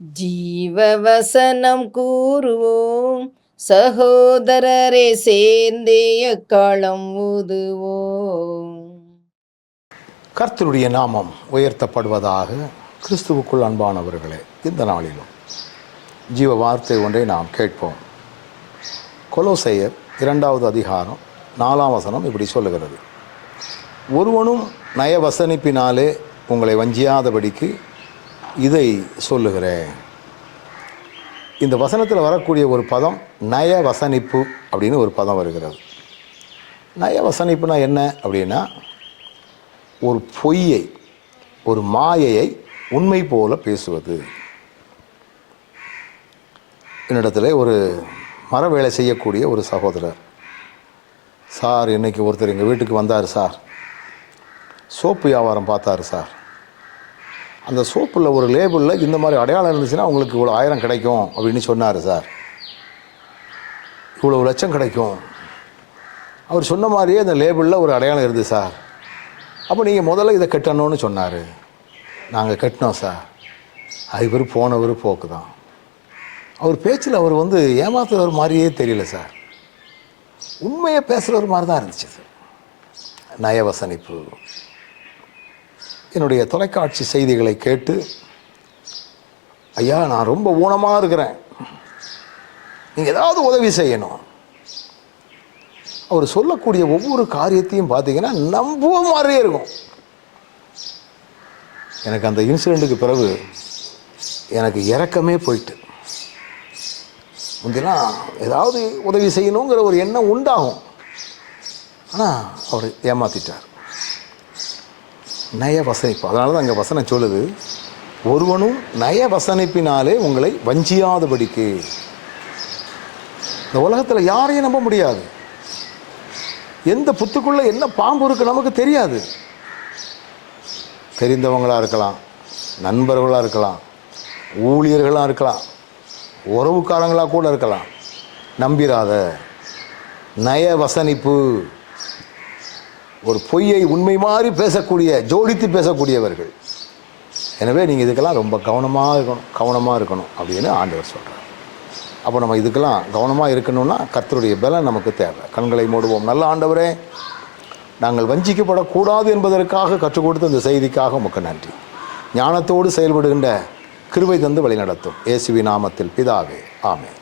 ஜீவவசனம் கூறுவோம், சகோதரரே சேர்ந்தே எக்காலம் ஊதுவோம். கர்த்தருடைய நாமம் உயர்த்தப்படுவதாக. கிறிஸ்துவுக்குள் அன்பானவர்களே, இந்த நாளிலும் ஜீவ வார்த்தை ஒன்றை நாம் கேட்போம். கொலோசையர் 2வது அதிகாரம் 4ஆம் வசனம் இப்படி சொல்லுகிறது: ஒருவனும் நயவசனிப்பினாலே உங்களை வஞ்சியாதபடிக்கு இதை சொல்லுகிறேன். இந்த வசனத்தில் வரக்கூடிய ஒரு பதம் நயவசனிப்பு அப்படின்னு ஒரு பதம் வருகிறது. நயவசனிப்புனா என்ன அப்படின்னா, ஒரு பொய்யை, ஒரு மாயையை உண்மை போல பேசுவது. என்னிடத்தில் ஒரு மர வேலை செய்யக்கூடிய ஒரு சகோதரர், சார் இன்றைக்கி ஒருத்தர் எங்கள் வீட்டுக்கு வந்தார் சார், சோப்பு வியாபாரம் பார்த்தாரு சார், அந்த சோப்பில் ஒரு லேபிளில் இந்த மாதிரி அடையாளம் இருந்துச்சுன்னா உங்களுக்கு இவ்வளோ 1000 கிடைக்கும் அப்படின்னு சொன்னார் சார், இவ்வளோ லட்சம் கிடைக்கும். அவர் சொன்ன மாதிரியே அந்த லேபிளில் ஒரு அடையாளம் இருந்தது சார். அப்போ நீங்கள் முதல்ல இதை கட்டணும்னு சொன்னார். நாங்கள் கட்டினோம் சார். அது போனவர் போக்கு தான். அவர் பேச்சில் அவர் ஏமாத்துறவர் மாதிரியே தெரியல சார், உண்மையை பேசுகிறவர் மாதிரி தான் இருந்துச்சு. நயவசனிப்பு. என்னுடைய தொலைக்காட்சி செய்திகளை கேட்டு, ஐயா நான் ரொம்ப ஊனமாக இருக்கிறேன், நீங்கள் ஏதாவது உதவி செய்யணும். அவர் சொல்லக்கூடிய ஒவ்வொரு காரியத்தையும் பார்த்தீங்கன்னா நம்புவ மாதிரியே இருக்கும். எனக்கு அந்த இன்சிடெண்ட்டுக்கு பிறகு எனக்கு இரக்கமே போயிட்டு, முந்திலாம் ஏதாவது உதவி செய்யணுங்கிற ஒரு எண்ணம் உண்டாகும். ஆனால் அவர் ஏமாற்றிட்டார். நயவசனிப்பு. அதனால தான் அங்கே வசனம் சொல்லுது, ஒருவனும் நயவசனிப்பினாலே உங்களை வஞ்சியாதபடிக்கு. இந்த உலகத்தில் யாரையும் நம்ப முடியாது. எந்த புத்துக்குள்ளே என்ன பாம்பு இருக்கு நமக்கு தெரியாது. தெரிந்தவங்களாக இருக்கலாம், நண்பர்களாக இருக்கலாம், ஊழியர்களாக இருக்கலாம், உறவுக்காரங்களாக கூட இருக்கலாம். நம்பிராத. நயவசனிப்பு. ஒரு பொய்யை உண்மை மாதிரி பேசக்கூடிய, ஜோடித்து பேசக்கூடியவர்கள். எனவே நீங்கள் இதுக்கெல்லாம் ரொம்ப கவனமாக இருக்கணும் அப்படின்னு ஆண்டவர் சொல்கிறார். அப்போ நம்ம இதுக்கெல்லாம் கவனமாக இருக்கணும்னா கர்த்தருடைய பலன் நமக்கு தேவை. கண்களை மூடுவோம். நல்ல ஆண்டவரே, நாங்கள் வஞ்சிக்கப்படக்கூடாது என்பதற்காக கற்றுக் கொடுத்த இந்த செய்திக்காக உமக்கு நன்றி. ஞானத்தோடு செயல்படுகின்ற கிருபை தந்து வழி நடத்தும். இயேசுவின் நாமத்தில் பிதாவே, ஆமென்.